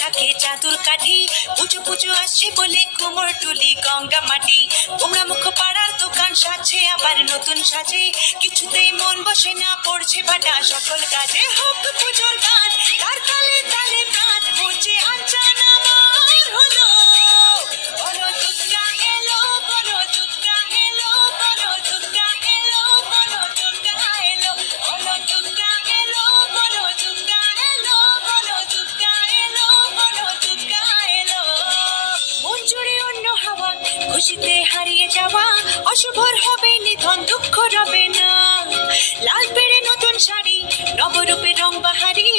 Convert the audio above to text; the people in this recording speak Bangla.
ডাকে চাদুর কাঠি, পুজো পুজো আসছে বলে কোমর টুলি গঙ্গা মাটি। তোমরা মুখ পাড়ার দোকান সাজছে আবার নতুন সাজে, কিছুতেই মন বসে না, পড়ছে ভাটা সকল কাজে। হোক পুজোর গান, তার তালে তালে প্রাণ পড়ছে আঞ্চান আমার হলো। বলো দুর্গা এলো, বলো দুর্গা এলো, বলো দুর্গা এলো, বলো দুর্গা এলো, বলো দুর্গা এলো, বলো দুর্গা এলো, বলো দুর্গা এলো, বলো দুর্গা এলো। মন জুড়ে অন্য হাওয়া, খুশিতে হারিয়ে যাওয়া, অশুভর হবে নিধন, দুঃখ রবে না। লাল পেড়ে নতুন শাড়ি, নবরূপে রং বাহারি,